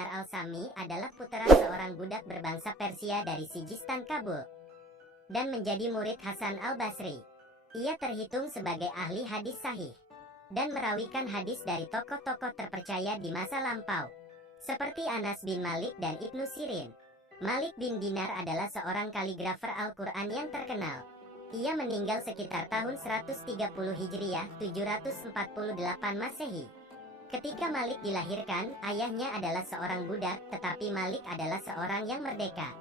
Dinar al-Sami adalah putra seorang budak berbangsa Persia dari Sijistan Kabul dan menjadi murid Hasan al-Basri. Ia terhitung sebagai ahli hadis sahih dan merawikan hadis dari tokoh-tokoh terpercaya di masa lampau seperti Anas bin Malik dan Ibnu Sirin. Malik bin Dinar adalah seorang kaligrafer Al-Quran yang terkenal. Ia meninggal sekitar tahun 130 Hijriah, 748 Masehi. Ketika Malik dilahirkan, ayahnya adalah seorang budak, tetapi Malik adalah seorang yang merdeka.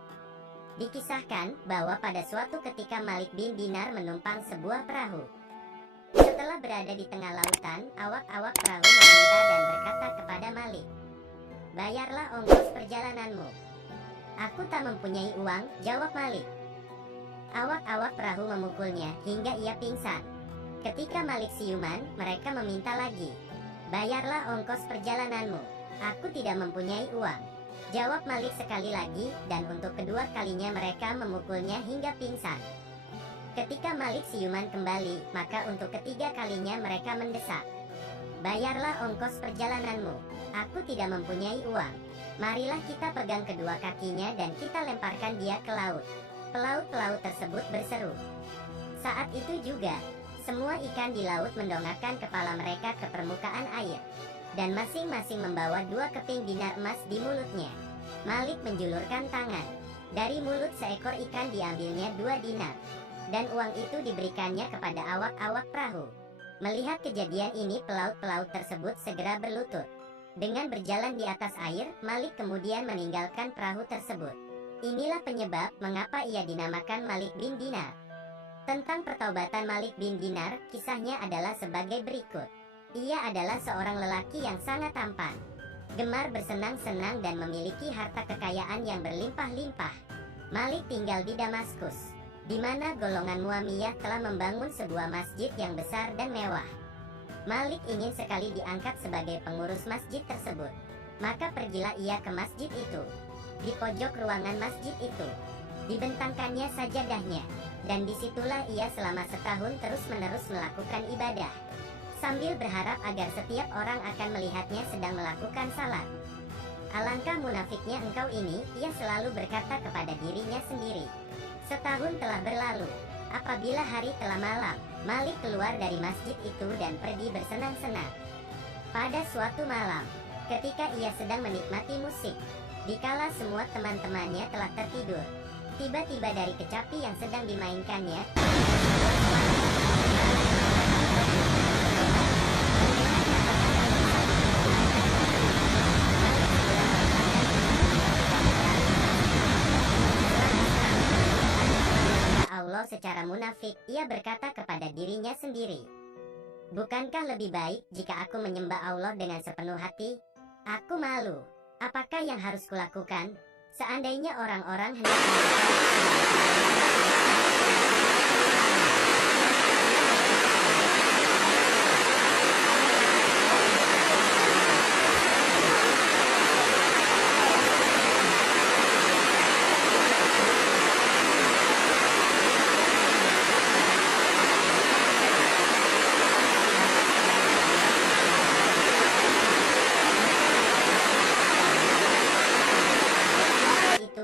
Dikisahkan bahwa pada suatu ketika Malik bin Dinar menumpang sebuah perahu. Setelah berada di tengah lautan, awak-awak perahu meminta dan berkata kepada Malik, "Bayarlah ongkos perjalananmu." "Aku tak mempunyai uang," jawab Malik. Awak-awak perahu memukulnya hingga ia pingsan. Ketika Malik siuman, mereka meminta lagi, "Bayarlah ongkos perjalananmu." "Aku tidak mempunyai uang," jawab Malik sekali lagi, dan untuk kedua kalinya mereka memukulnya hingga pingsan. Ketika Malik siuman kembali, maka untuk ketiga kalinya mereka mendesak, "Bayarlah ongkos perjalananmu." "Aku tidak mempunyai uang. Marilah kita pegang kedua kakinya dan kita lemparkan dia ke laut." Pelaut-pelaut tersebut berseru. Saat itu juga, semua ikan di laut mendongakkan kepala mereka ke permukaan air, dan masing-masing membawa 2 keping dinar emas di mulutnya. Malik menjulurkan tangan. Dari mulut seekor ikan diambilnya 2 dinar, dan uang itu diberikannya kepada awak-awak perahu. Melihat kejadian ini, pelaut-pelaut tersebut segera berlutut. Dengan berjalan di atas air, Malik kemudian meninggalkan perahu tersebut. Inilah penyebab mengapa ia dinamakan Malik bin Dinar. Tentang pertaubatan Malik bin Dinar, kisahnya adalah sebagai berikut. Ia adalah seorang lelaki yang sangat tampan, gemar bersenang-senang dan memiliki harta kekayaan yang berlimpah-limpah. Malik tinggal di Damaskus, di mana golongan Muawiyah telah membangun sebuah masjid yang besar dan mewah. Malik ingin sekali diangkat sebagai pengurus masjid tersebut. Maka pergilah ia ke masjid itu. Di pojok ruangan masjid itu dibentangkannya sajadahnya, dan disitulah ia selama setahun terus-menerus melakukan ibadah, sambil berharap agar setiap orang akan melihatnya sedang melakukan salat. "Alangkah munafiknya engkau ini," ia selalu berkata kepada dirinya sendiri. Setahun telah berlalu. Apabila hari telah malam, Malik keluar dari masjid itu dan pergi bersenang-senang. Pada suatu malam, ketika ia sedang menikmati musik, dikala semua teman-temannya telah tertidur, tiba-tiba dari kecapi yang sedang dimainkannya, Allah secara munafik, ia berkata kepada dirinya sendiri, "Bukankah lebih baik jika aku menyembah Allah dengan sepenuh hati? Aku malu. Apakah yang harus kulakukan? Seandainya orang-orang hendak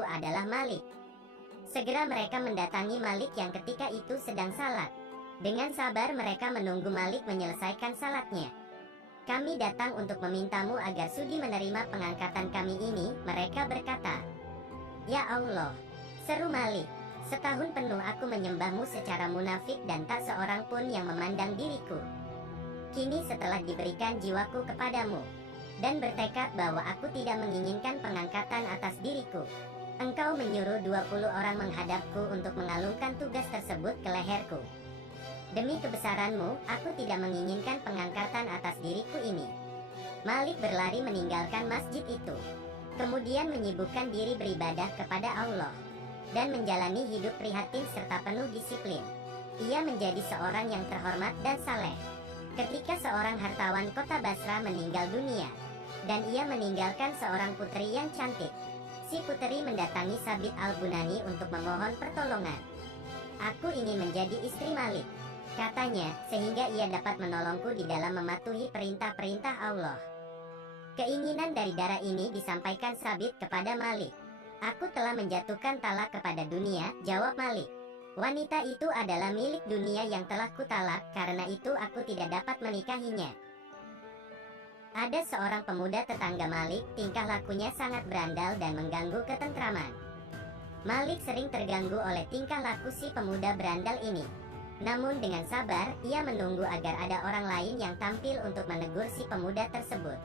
adalah Malik. Segera mereka mendatangi Malik yang ketika itu sedang salat. Dengan sabar mereka menunggu Malik menyelesaikan salatnya. "Kami datang untuk memintamu agar sudi menerima pengangkatan kami ini," mereka berkata. "Ya Allah," seru Malik, "setahun penuh aku menyembahmu secara munafik dan tak seorang pun yang memandang diriku. Kini setelah diberikan jiwaku kepadamu dan bertekad bahwa aku tidak menginginkan pengangkatan atas diriku, engkau menyuruh 20 orang menghadapku untuk mengalungkan tugas tersebut ke leherku. Demi kebesaranmu, aku tidak menginginkan pengangkatan atas diriku ini." Malik berlari meninggalkan masjid itu, kemudian menyibukkan diri beribadah kepada Allah, dan menjalani hidup prihatin serta penuh disiplin. Ia menjadi seorang yang terhormat dan saleh. Ketika seorang hartawan kota Basra meninggal dunia, dan ia meninggalkan seorang putri yang cantik, si putri mendatangi Sabit al-Bunani untuk memohon pertolongan. "Aku ingin menjadi istri Malik," katanya, "sehingga ia dapat menolongku di dalam mematuhi perintah-perintah Allah." Keinginan dari darah ini disampaikan Sabit kepada Malik. Aku telah menjatuhkan talak kepada dunia, jawab Malik. Wanita itu adalah milik dunia yang telah kutalak, karena itu aku tidak dapat menikahinya. Ada seorang pemuda tetangga Malik, tingkah lakunya sangat berandal dan mengganggu ketentraman. Malik sering terganggu oleh tingkah laku si pemuda berandal ini. Namun dengan sabar, ia menunggu agar ada orang lain yang tampil untuk menegur si pemuda tersebut.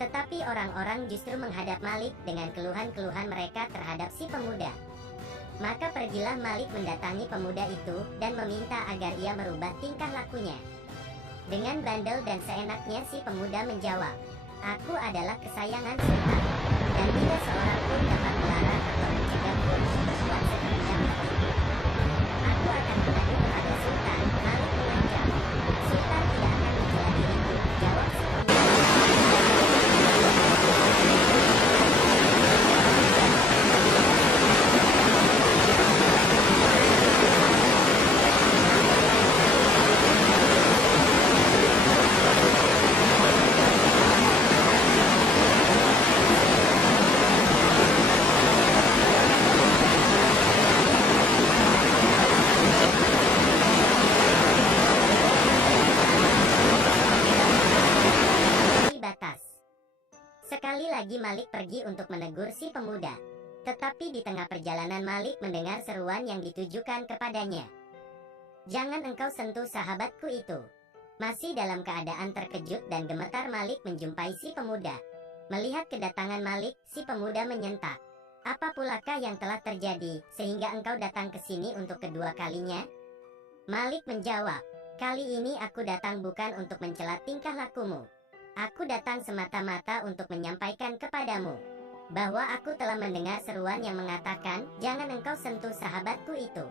Tetapi orang-orang justru menghadap Malik dengan keluhan-keluhan mereka terhadap si pemuda. Maka pergilah Malik mendatangi pemuda itu dan meminta agar ia merubah tingkah lakunya. Dengan bandel dan seenaknya si pemuda menjawab, "Aku adalah kesayangan Sultan, dan tidak seorang pun dapat melarang atau mencegahku untuk berbuat seperti yang hatiku. Aku akan mengadu kepada Sultan." Malik mengancam. "Sultan tidak akan mencela diriku," jawab si pemuda. Sekali lagi Malik pergi untuk menegur si pemuda. Tetapi di tengah perjalanan Malik mendengar seruan yang ditujukan kepadanya. "Jangan engkau sentuh sahabatku itu." Masih dalam keadaan terkejut dan gemetar Malik menjumpai si pemuda. Melihat kedatangan Malik, si pemuda menyentak. "Apa pulakah yang telah terjadi, sehingga engkau datang ke sini untuk kedua kalinya?" Malik menjawab, "Kali ini aku datang bukan untuk mencela tingkah lakumu. Aku datang semata-mata untuk menyampaikan kepadamu bahwa aku telah mendengar seruan yang mengatakan, 'Jangan engkau sentuh sahabatku itu.'"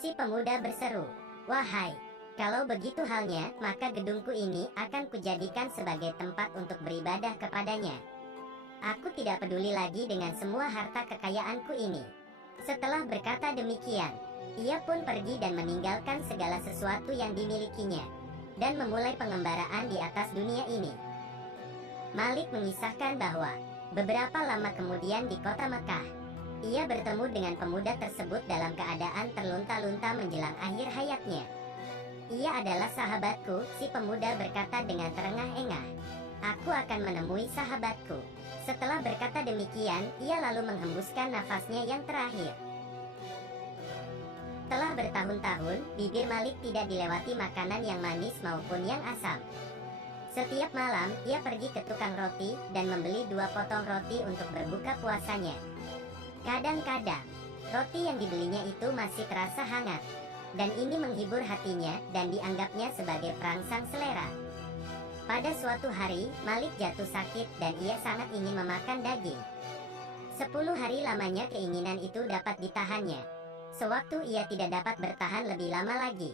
Si pemuda berseru, "Wahai, kalau begitu halnya, maka gedungku ini akan kujadikan sebagai tempat untuk beribadah kepadanya. Aku tidak peduli lagi dengan semua harta kekayaanku ini." Setelah berkata demikian, ia pun pergi dan meninggalkan segala sesuatu yang dimilikinya dan memulai pengembaraan di atas dunia ini. Malik mengisahkan bahwa beberapa lama kemudian di kota Mekah, ia bertemu dengan pemuda tersebut dalam keadaan terlunta-lunta menjelang akhir hayatnya. "Ia adalah sahabatku," si pemuda berkata dengan terengah-engah. "Aku akan menemui sahabatku." Setelah berkata demikian, ia lalu menghembuskan nafasnya yang terakhir. Telah bertahun-tahun, bibir Malik tidak dilewati makanan yang manis maupun yang asam. Setiap malam, ia pergi ke tukang roti dan membeli 2 potong roti untuk berbuka puasanya. Kadang-kadang, roti yang dibelinya itu masih terasa hangat, dan ini menghibur hatinya dan dianggapnya sebagai perangsang selera. Pada suatu hari, Malik jatuh sakit dan ia sangat ingin memakan daging. 10 hari lamanya keinginan itu dapat ditahannya. Sewaktu ia tidak dapat bertahan lebih lama lagi,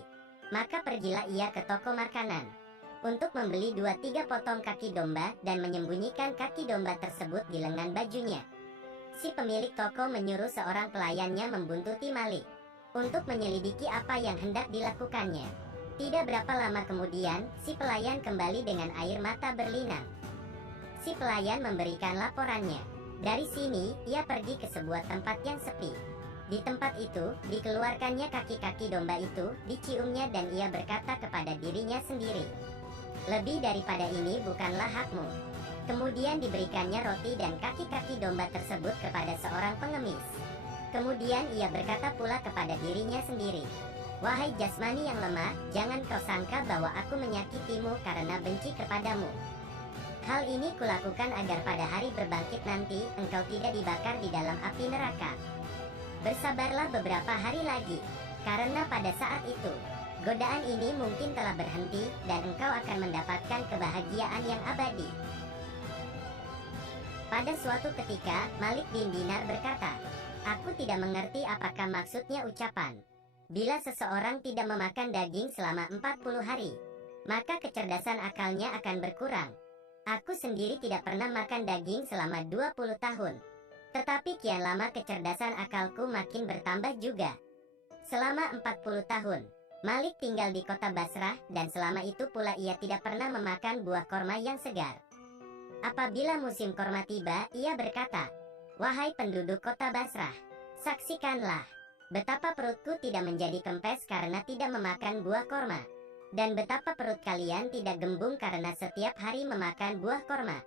maka pergilah ia ke toko makanan untuk membeli 2-3 potong kaki domba dan menyembunyikan kaki domba tersebut di lengan bajunya. Si pemilik toko menyuruh seorang pelayannya membuntuti Malik untuk menyelidiki apa yang hendak dilakukannya. Tidak berapa lama kemudian, si pelayan kembali dengan air mata berlinang. Si pelayan memberikan laporannya. Dari sini, ia pergi ke sebuah tempat yang sepi. Di tempat itu, dikeluarkannya kaki-kaki domba itu, diciumnya dan ia berkata kepada dirinya sendiri, "Lebih daripada ini bukanlah hakmu." Kemudian diberikannya roti dan kaki-kaki domba tersebut kepada seorang pengemis. Kemudian ia berkata pula kepada dirinya sendiri, "Wahai jasmani yang lemah, jangan kau sangka bahwa aku menyakitimu karena benci kepadamu. Hal ini kulakukan agar pada hari berbangkit nanti, engkau tidak dibakar di dalam api neraka. Bersabarlah beberapa hari lagi, karena pada saat itu, godaan ini mungkin telah berhenti dan engkau akan mendapatkan kebahagiaan yang abadi." Pada suatu ketika, Malik bin Dinar berkata, "Aku tidak mengerti apakah maksudnya ucapan, 'Bila seseorang tidak memakan daging selama 40 hari, maka kecerdasan akalnya akan berkurang.' Aku sendiri tidak pernah makan daging selama 20 tahun. Tetapi kian lama kecerdasan akalku makin bertambah juga." Selama 40 tahun, Malik tinggal di kota Basrah dan selama itu pula ia tidak pernah memakan buah korma yang segar. Apabila musim korma tiba, ia berkata, "Wahai penduduk kota Basrah, saksikanlah betapa perutku tidak menjadi kempes karena tidak memakan buah korma, dan betapa perut kalian tidak gembung karena setiap hari memakan buah korma."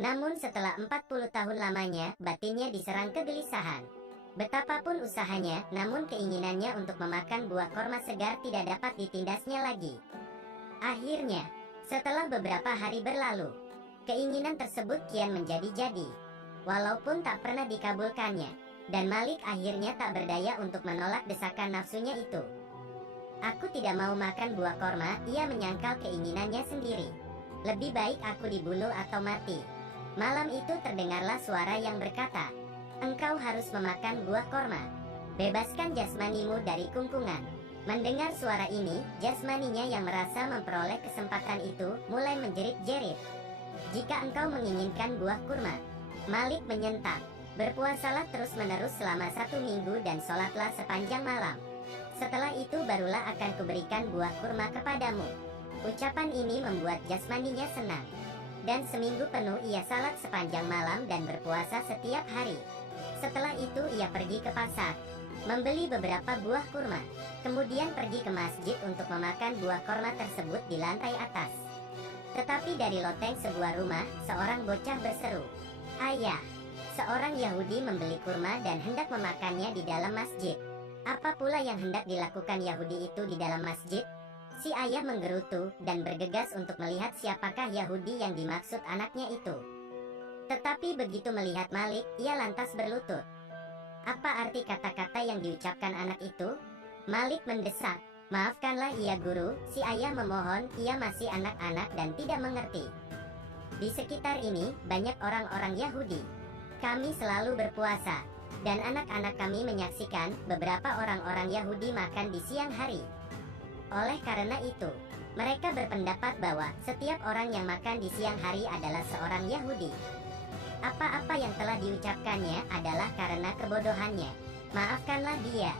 Namun setelah 40 tahun lamanya, batinnya diserang kegelisahan. Betapapun usahanya, namun keinginannya untuk memakan buah korma segar tidak dapat ditindasnya lagi. Akhirnya, setelah beberapa hari berlalu, keinginan tersebut kian menjadi-jadi, walaupun tak pernah dikabulkannya, dan Malik akhirnya tak berdaya untuk menolak desakan nafsunya itu. "Aku tidak mau makan buah korma," ia menyangkal keinginannya sendiri. "Lebih baik aku dibunuh atau mati." Malam itu terdengarlah suara yang berkata, "Engkau harus memakan buah korma. Bebaskan jasmanimu dari kungkungan." Mendengar suara ini, jasmaninya yang merasa memperoleh kesempatan itu, mulai menjerit-jerit. "Jika engkau menginginkan buah kurma," Malik menyentak, "berpuasalah terus-menerus selama 1 minggu dan sholatlah sepanjang malam. Setelah itu barulah akan kuberikan buah kurma kepadamu." Ucapan ini membuat jasmaninya senang. Dan seminggu penuh ia salat sepanjang malam dan berpuasa setiap hari. Setelah itu ia pergi ke pasar, membeli beberapa buah kurma, kemudian pergi ke masjid untuk memakan buah kurma tersebut di lantai atas. Tetapi dari loteng sebuah rumah, seorang bocah berseru, "Ayah, seorang Yahudi membeli kurma dan hendak memakannya di dalam masjid." Apa pula yang hendak dilakukan Yahudi itu di dalam masjid? Si ayah menggerutu dan bergegas untuk melihat siapakah Yahudi yang dimaksud anaknya itu. Tetapi begitu melihat Malik, ia lantas berlutut. "Apa arti kata-kata yang diucapkan anak itu?" Malik mendesak, "Maafkanlah ia guru." Si ayah memohon, ia masih anak-anak dan tidak mengerti. "Di sekitar ini banyak orang-orang Yahudi. Kami selalu berpuasa, dan anak-anak kami menyaksikan beberapa orang-orang Yahudi makan di siang hari. Oleh karena itu, mereka berpendapat bahwa setiap orang yang makan di siang hari adalah seorang Yahudi. Apa-apa yang telah diucapkannya adalah karena kebodohannya. Maafkanlah dia."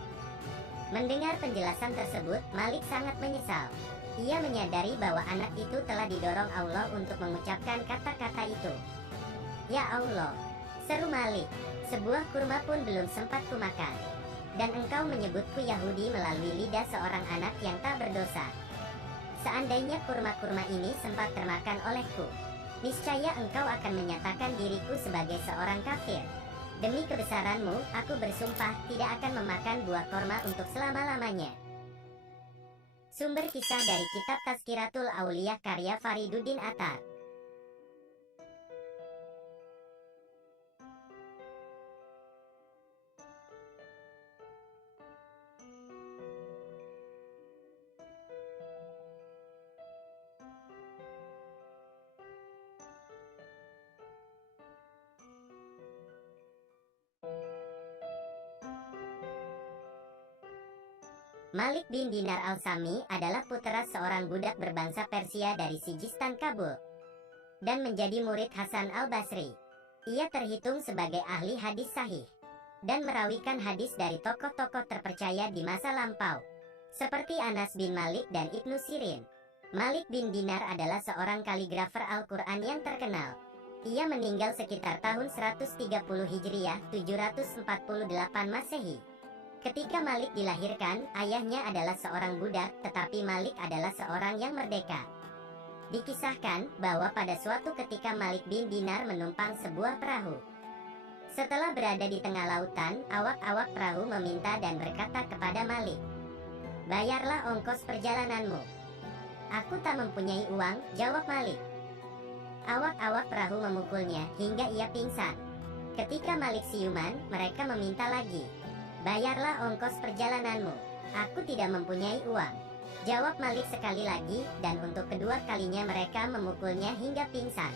Mendengar penjelasan tersebut, Malik sangat menyesal. Ia menyadari bahwa anak itu telah didorong Allah untuk mengucapkan kata-kata itu. "Ya Allah," seru Malik, "sebuah kurma pun belum sempat kumakan. Dan engkau menyebutku Yahudi melalui lidah seorang anak yang tak berdosa. Seandainya kurma-kurma ini sempat termakan olehku, niscaya engkau akan menyatakan diriku sebagai seorang kafir. Demi kebesaranmu, aku bersumpah tidak akan memakan buah kurma untuk selama-lamanya." Sumber kisah dari kitab Tazkiratul Aulia karya Fariduddin Attar. Malik bin Dinar al-Sami adalah putra seorang budak berbangsa Persia dari Sijistan Kabul, dan menjadi murid Hasan al-Basri. Ia terhitung sebagai ahli hadis sahih, dan merawikan hadis dari tokoh-tokoh terpercaya di masa lampau, seperti Anas bin Malik dan Ibnu Sirin. Malik bin Dinar adalah seorang kaligrafer Al-Quran yang terkenal. Ia meninggal sekitar tahun 130 Hijriah, 748 Masehi. Ketika Malik dilahirkan, ayahnya adalah seorang budak, tetapi Malik adalah seorang yang merdeka. Dikisahkan bahwa pada suatu ketika Malik bin Dinar menumpang sebuah perahu. Setelah berada di tengah lautan, awak-awak perahu meminta dan berkata kepada Malik, "Bayarlah ongkos perjalananmu." "Aku tak mempunyai uang," jawab Malik. Awak-awak perahu memukulnya hingga ia pingsan. Ketika Malik siuman, mereka meminta lagi, "Bayarlah ongkos perjalananmu." "Aku tidak mempunyai uang," jawab Malik sekali lagi, dan untuk kedua kalinya mereka memukulnya hingga pingsan.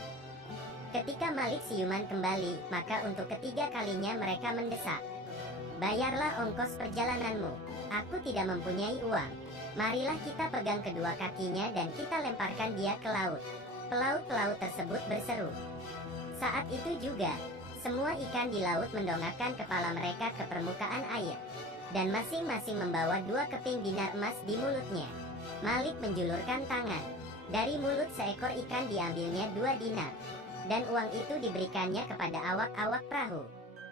Ketika Malik siuman kembali, maka untuk ketiga kalinya mereka mendesak, "Bayarlah ongkos perjalananmu." "Aku tidak mempunyai uang. Marilah kita pegang kedua kakinya dan kita lemparkan dia ke laut." Pelaut-pelaut tersebut berseru. Saat itu juga, semua ikan di laut mendongakkan kepala mereka ke permukaan air, dan masing-masing membawa 2 keping dinar emas di mulutnya. Malik menjulurkan tangan. Dari mulut seekor ikan diambilnya 2 dinar. dan uang itu diberikannya kepada awak-awak perahu.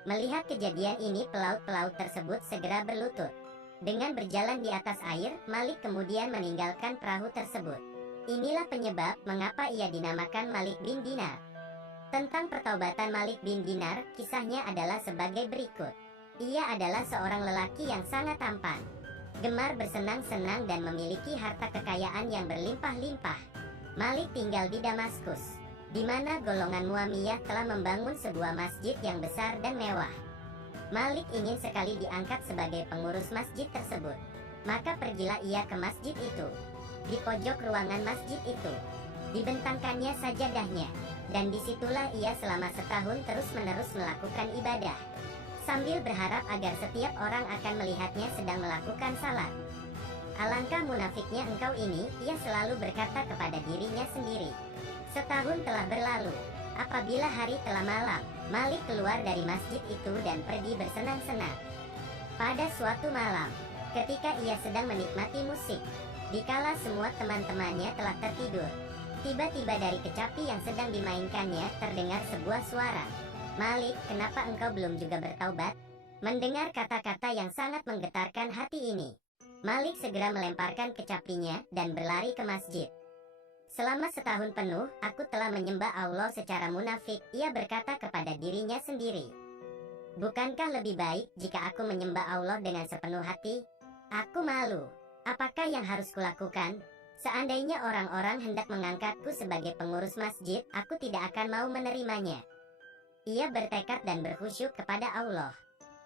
Melihat kejadian ini, pelaut-pelaut tersebut segera berlutut. Dengan berjalan di atas air, Malik kemudian meninggalkan perahu tersebut. Inilah penyebab mengapa ia dinamakan Malik bin Dinar. Tentang pertaubatan Malik bin Dinar, kisahnya adalah sebagai berikut. Ia adalah seorang lelaki yang sangat tampan, gemar bersenang-senang dan memiliki harta kekayaan yang berlimpah-limpah. Malik tinggal di Damaskus, di mana golongan Muawiyah telah membangun sebuah masjid yang besar dan mewah. Malik ingin sekali diangkat sebagai pengurus masjid tersebut. Maka pergilah ia ke masjid itu. Di pojok ruangan masjid itu dibentangkannya sajadahnya, dan disitulah ia selama setahun terus-menerus melakukan ibadah, sambil berharap agar setiap orang akan melihatnya sedang melakukan salat. Alangkah munafiknya engkau ini, ia selalu berkata kepada dirinya sendiri. Setahun telah berlalu. Apabila hari telah malam, Malik keluar dari masjid itu dan pergi bersenang-senang. Pada suatu malam, ketika ia sedang menikmati musik, dikala semua teman-temannya telah tertidur, tiba-tiba dari kecapi yang sedang dimainkannya terdengar sebuah suara. Malik, kenapa engkau belum juga bertaubat? Mendengar kata-kata yang sangat menggetarkan hati ini, Malik segera melemparkan kecapinya dan berlari ke masjid. Selama setahun penuh, aku telah menyembah Allah secara munafik, ia berkata kepada dirinya sendiri. Bukankah lebih baik jika aku menyembah Allah dengan sepenuh hati? Aku malu. Apakah yang harus kulakukan? Seandainya orang-orang hendak mengangkatku sebagai pengurus masjid, aku tidak akan mau menerimanya. Ia bertekad dan berkhusyuk kepada Allah.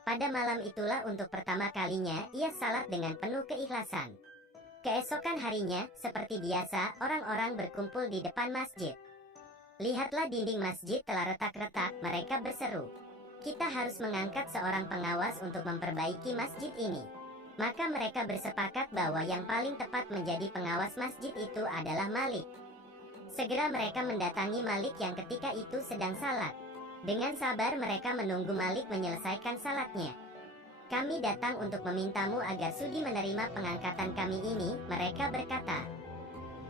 Pada malam itulah untuk pertama kalinya ia salat dengan penuh keikhlasan. Keesokan harinya, seperti biasa, orang-orang berkumpul di depan masjid. Lihatlah, dinding masjid telah retak-retak, mereka berseru. Kita harus mengangkat seorang pengawas untuk memperbaiki masjid ini. Maka mereka bersepakat bahwa yang paling tepat menjadi pengawas masjid itu adalah Malik. Segera mereka mendatangi Malik yang ketika itu sedang salat. Dengan sabar mereka menunggu Malik menyelesaikan salatnya. Kami datang untuk memintamu agar sudi menerima pengangkatan kami ini, mereka berkata.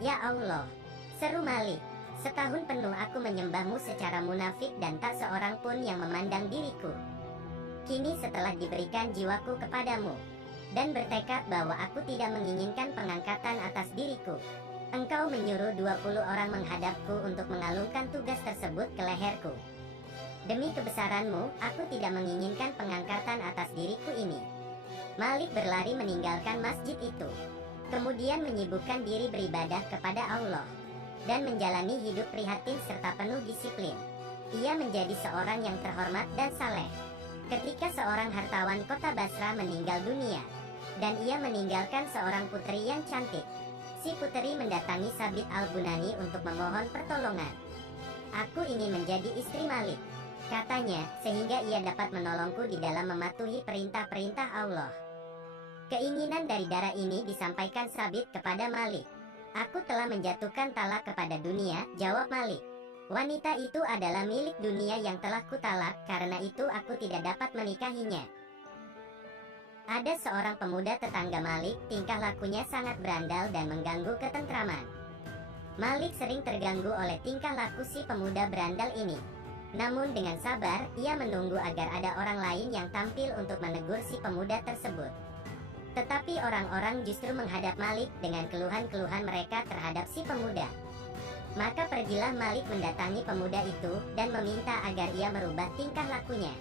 Ya Allah, seru Malik, setahun penuh aku menyembahmu secara munafik dan tak seorang pun yang memandang diriku. Kini setelah diberikan jiwaku kepadamu, dan bertekad bahwa aku tidak menginginkan pengangkatan atas diriku, engkau menyuruh 20 orang menghadapku untuk mengalungkan tugas tersebut ke leherku. Demi kebesaranmu, aku tidak menginginkan pengangkatan atas diriku ini. Malik berlari meninggalkan masjid itu, kemudian menyibukkan diri beribadah kepada Allah, dan menjalani hidup prihatin serta penuh disiplin. Ia menjadi seorang yang terhormat dan saleh. Ketika seorang hartawan kota Basrah meninggal dunia, dan ia meninggalkan seorang putri yang cantik, si putri mendatangi Sabit al-Bunani untuk memohon pertolongan. Aku ingin menjadi istri Malik, katanya, sehingga ia dapat menolongku di dalam mematuhi perintah-perintah Allah. Keinginan dari darah ini disampaikan Sabit kepada Malik. Aku telah menjatuhkan talak kepada dunia, jawab Malik. Wanita itu adalah milik dunia yang telah kutalak, karena itu aku tidak dapat menikahinya. Ada seorang pemuda tetangga Malik, tingkah lakunya sangat berandal dan mengganggu ketentraman. Malik sering terganggu oleh tingkah laku si pemuda berandal ini. Namun dengan sabar, ia menunggu agar ada orang lain yang tampil untuk menegur si pemuda tersebut. Tetapi orang-orang justru menghadap Malik dengan keluhan-keluhan mereka terhadap si pemuda. Maka pergilah Malik mendatangi pemuda itu dan meminta agar ia merubah tingkah lakunya.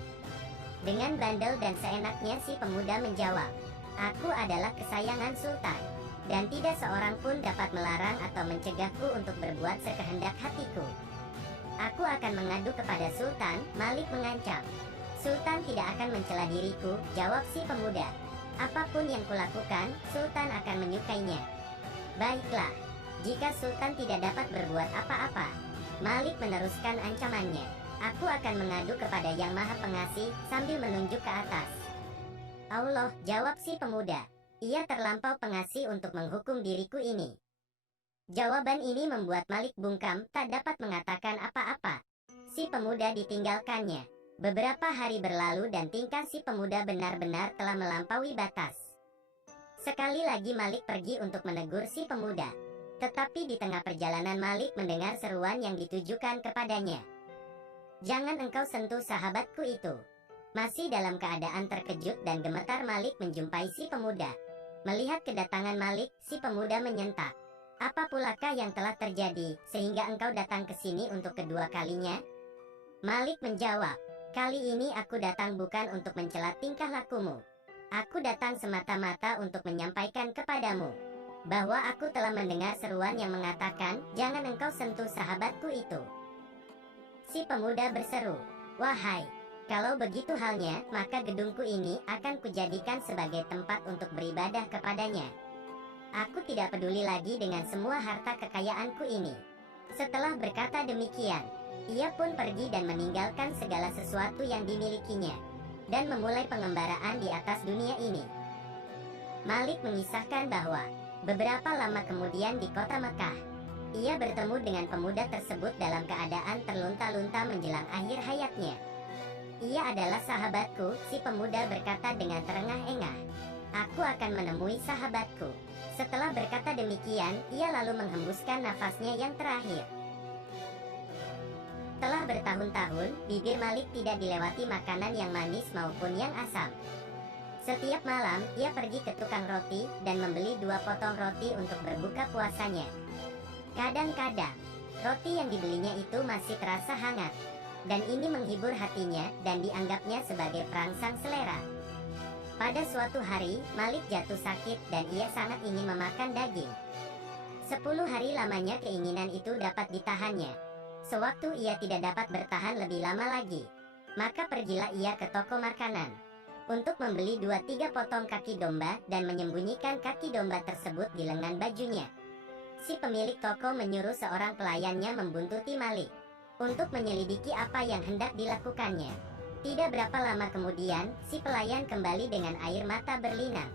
Dengan bandel dan seenaknya si pemuda menjawab, aku adalah kesayangan Sultan, dan tidak seorang pun dapat melarang atau mencegahku untuk berbuat sekehendak hatiku. Aku akan mengadu kepada Sultan, Malik mengancam. Sultan tidak akan mencela diriku, jawab si pemuda. Apapun yang kulakukan, Sultan akan menyukainya. Baiklah, jika Sultan tidak dapat berbuat apa-apa, Malik meneruskan ancamannya. Aku akan mengadu kepada Yang Maha Pengasih, sambil menunjuk ke atas. Allah, jawab si pemuda. Ia terlampau pengasih untuk menghukum diriku ini. Jawaban ini membuat Malik bungkam, tak dapat mengatakan apa-apa. Si pemuda ditinggalkannya. Beberapa hari berlalu dan tingkah si pemuda benar-benar telah melampaui batas. Sekali lagi Malik pergi untuk menegur si pemuda. Tetapi di tengah perjalanan Malik mendengar seruan yang ditujukan kepadanya. Jangan engkau sentuh sahabatku itu." Masih dalam keadaan terkejut dan gemetar, Malik menjumpai si pemuda. Melihat kedatangan Malik, si pemuda menyentak. "Apa pulakah yang telah terjadi, sehingga engkau datang ke sini untuk kedua kalinya?" Malik menjawab, "Kali ini aku datang bukan untuk mencela tingkah lakumu. Aku datang semata-mata untuk menyampaikan kepadamu bahwa aku telah mendengar seruan yang mengatakan, 'Jangan engkau sentuh sahabatku itu.'" Si pemuda berseru, "Wahai, kalau begitu halnya, maka gedungku ini akan kujadikan sebagai tempat untuk beribadah kepadanya. Aku tidak peduli lagi dengan semua harta kekayaanku ini." Setelah berkata demikian, ia pun pergi dan meninggalkan segala sesuatu yang dimilikinya, dan memulai pengembaraan di atas dunia ini. Malik mengisahkan bahwa beberapa lama kemudian di kota Mekah, ia bertemu dengan pemuda tersebut dalam keadaan terlunta-lunta menjelang akhir hayatnya. "Ia adalah sahabatku," si pemuda berkata dengan terengah-engah. "Aku akan menemui sahabatku." Setelah berkata demikian, ia lalu menghembuskan nafasnya yang terakhir. Telah bertahun-tahun, bibir Malik tidak dilewati makanan yang manis maupun yang asam. Setiap malam, ia pergi ke tukang roti dan membeli 2 potong roti untuk berbuka puasanya. Kadang-kadang, roti yang dibelinya itu masih terasa hangat, dan ini menghibur hatinya dan dianggapnya sebagai perangsang selera. Pada suatu hari, Malik jatuh sakit dan ia sangat ingin memakan daging. 10 hari lamanya keinginan itu dapat ditahannya. Sewaktu ia tidak dapat bertahan lebih lama lagi, maka pergilah ia ke toko makanan untuk membeli 2-3 potong kaki domba dan menyembunyikan kaki domba tersebut di lengan bajunya. Si pemilik toko menyuruh seorang pelayannya membuntuti Malik untuk menyelidiki apa yang hendak dilakukannya. Tidak berapa lama kemudian, si pelayan kembali dengan air mata berlinang.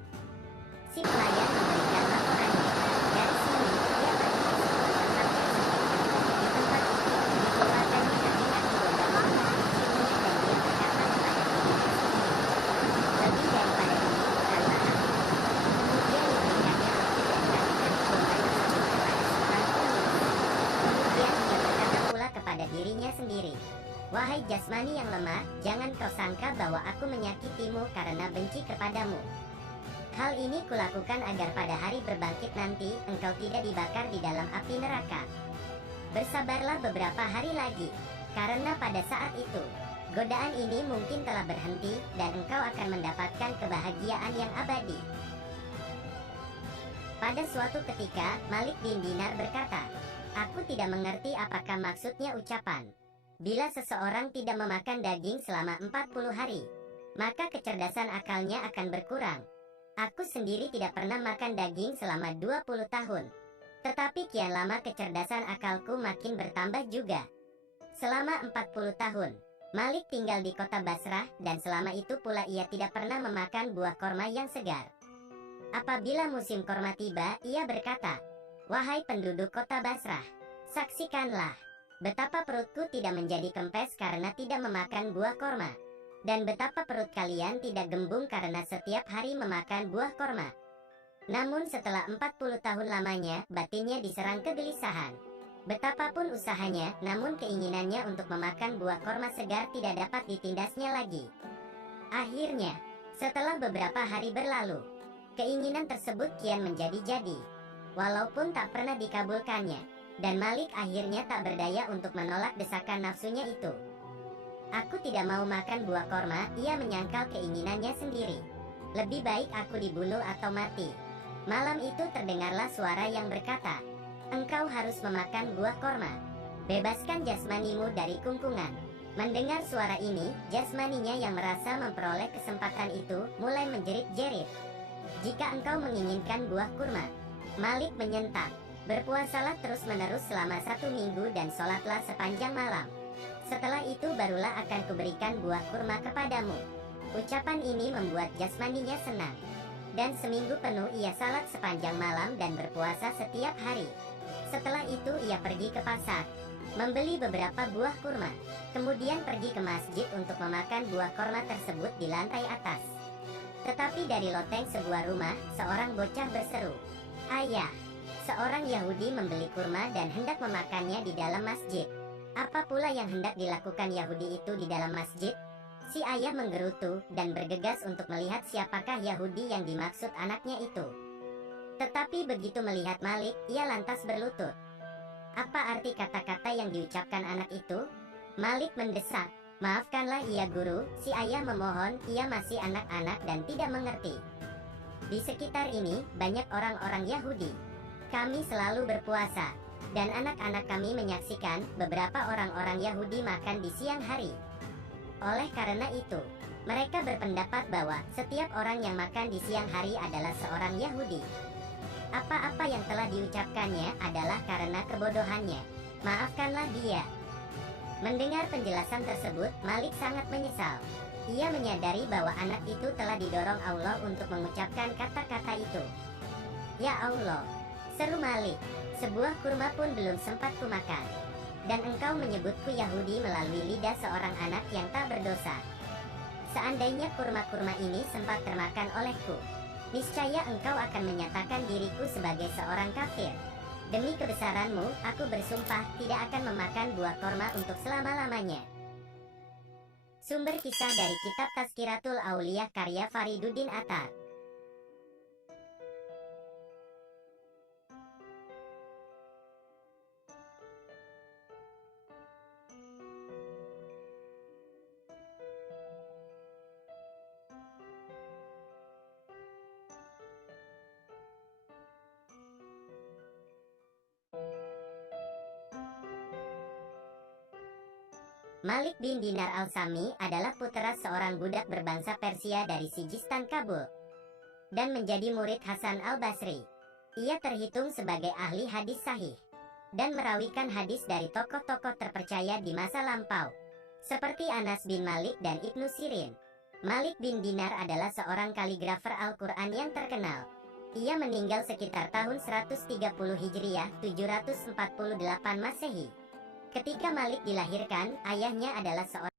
Si pelayan memberikan laporannya. Dari sini, dia pergi ke sebuah tempat yang sepi. Di tempat itu, dikeluarkannya kaki-kaki domba untuk mencicipinya dan dia berkata kepada dirinya sendiri, "Lebih daripada ini, bukan maaf." Kemudian diberikannya roti dan kaki-kaki domba tersebut kepada seorang pengemis. Kemudian dia berkata pula kepada dirinya sendiri, "Wahai jasmani yang lemah, jangan kau sangka bahwa aku menyakitimu karena benci kepadamu. Hal ini kulakukan agar pada hari berbangkit nanti, engkau tidak dibakar di dalam api neraka. Bersabarlah beberapa hari lagi, karena pada saat itu, godaan ini mungkin telah berhenti, dan engkau akan mendapatkan kebahagiaan yang abadi." Pada suatu ketika, Malik bin Dinar berkata, "Aku tidak mengerti apakah maksudnya ucapan, 'Bila seseorang tidak memakan daging selama 40 hari, maka kecerdasan akalnya akan berkurang.' Aku sendiri tidak pernah makan daging selama 20 tahun. Tetapi kian lama kecerdasan akalku makin bertambah juga." Selama 40 tahun, Malik tinggal di kota Basrah dan selama itu pula ia tidak pernah memakan buah korma yang segar. Apabila musim korma tiba, ia berkata, "Wahai penduduk kota Basrah, saksikanlah betapa perutku tidak menjadi kempes karena tidak memakan buah korma, dan betapa perut kalian tidak gembung karena setiap hari memakan buah korma." Namun setelah 40 tahun lamanya, batinnya diserang kegelisahan. Betapapun usahanya, namun keinginannya untuk memakan buah korma segar tidak dapat ditindasnya lagi. Akhirnya, setelah beberapa hari berlalu, keinginan tersebut kian menjadi-jadi, walaupun tak pernah dikabulkannya, dan Malik akhirnya tak berdaya untuk menolak desakan nafsunya itu. "Aku tidak mau makan buah korma," ia menyangkal keinginannya sendiri. "Lebih baik aku dibunuh atau mati." Malam itu terdengarlah suara yang berkata, "Engkau harus memakan buah korma. Bebaskan jasmanimu dari kungkungan." Mendengar suara ini, jasmaninya yang merasa memperoleh kesempatan itu, mulai menjerit-jerit. "Jika engkau menginginkan buah kurma," Malik menyentak, "berpuasalah terus-menerus selama 1 minggu dan sholatlah sepanjang malam. Setelah itu barulah akan kuberikan buah kurma kepadamu." Ucapan ini membuat jasmaninya senang. Dan seminggu penuh ia salat sepanjang malam dan berpuasa setiap hari. Setelah itu ia pergi ke pasar, membeli beberapa buah kurma, kemudian pergi ke masjid untuk memakan buah kurma tersebut di lantai atas. Tetapi dari loteng sebuah rumah, seorang bocah berseru, "Ayah, seorang Yahudi membeli kurma dan hendak memakannya di dalam masjid." Apa pula yang hendak dilakukan Yahudi itu di dalam masjid? Si ayah menggerutu dan bergegas untuk melihat siapakah Yahudi yang dimaksud anaknya itu. Tetapi begitu melihat Malik, ia lantas berlutut. Apa arti kata-kata yang diucapkan anak itu? Malik mendesak. Maafkanlah ia guru, si ayah memohon, ia masih anak-anak dan tidak mengerti. Di sekitar ini, banyak orang-orang Yahudi. Kami selalu berpuasa. Dan anak-anak kami menyaksikan beberapa orang-orang Yahudi makan di siang hari. Oleh karena itu, mereka berpendapat bahwa setiap orang yang makan di siang hari adalah seorang Yahudi. Apa-apa yang telah diucapkannya adalah karena kebodohannya. Maafkanlah dia. Mendengar penjelasan tersebut, Malik sangat menyesal. Ia menyadari bahwa anak itu telah didorong Allah untuk mengucapkan kata-kata itu. Ya Allah, seru Malik. Sebuah kurma pun belum sempat kumakan. Dan engkau menyebutku Yahudi melalui lidah seorang anak yang tak berdosa. Seandainya kurma-kurma ini sempat termakan olehku, niscaya engkau akan menyatakan diriku sebagai seorang kafir. Demi kebesaranmu, aku bersumpah tidak akan memakan buah kurma untuk selama-lamanya. Sumber kisah dari kitab Tazkiratul Auliyah karya Fariduddin Attar. Malik bin Dinar al-Sami adalah putra seorang budak berbangsa Persia dari Sijistan Kabul dan menjadi murid Hasan al-Basri. Ia terhitung sebagai ahli hadis sahih dan merawikan hadis dari tokoh-tokoh terpercaya di masa lampau seperti Anas bin Malik dan Ibnu Sirin. Malik bin Dinar adalah seorang kaligrafer Al-Quran yang terkenal. Ia meninggal sekitar tahun 130 Hijriah 748 Masehi. Ketika Malik dilahirkan, ayahnya adalah seorang